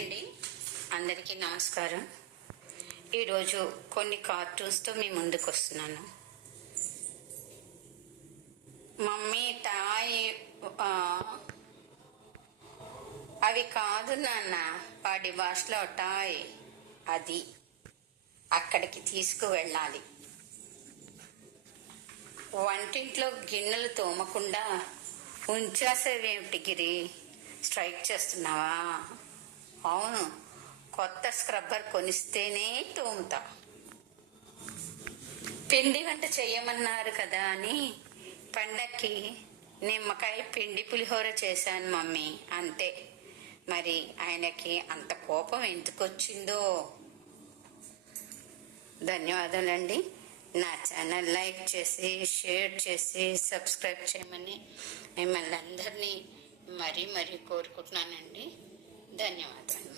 అండి, అందరికీ నమస్కారం. ఈరోజు కొన్ని కార్టూన్స్తో మీ ముందుకు వస్తున్నాను. మమ్మీ టాయ్ అవి కాదు నాన్న, వాడి భాషలో టాయ్ అది అక్కడికి తీసుకువెళ్ళాలి. వంటింట్లో గిన్నెలు తోమకుండా ఉంచేసేవేమిటి గిరి? స్ట్రైక్ చేస్తున్నావా? అవును, కొత్త స్క్రబ్బర్ కొనిస్తేనే తోముతా. పిండి వంట చెయ్యమన్నారు కదా అని పండక్కి నిమ్మకాయ పిండి పులిహోర చేశాను మమ్మీ, అంతే. మరి ఆయనకి అంత కోపం ఎందుకు వచ్చిందో. ధన్యవాదాలండి. నా ఛానల్ లైక్ చేసి షేర్ చేసి సబ్స్క్రైబ్ చేయమని మిమ్మల్ని అందరినీ మరీ కోరుకుంటున్నానండి. ధన్యవాదాలు.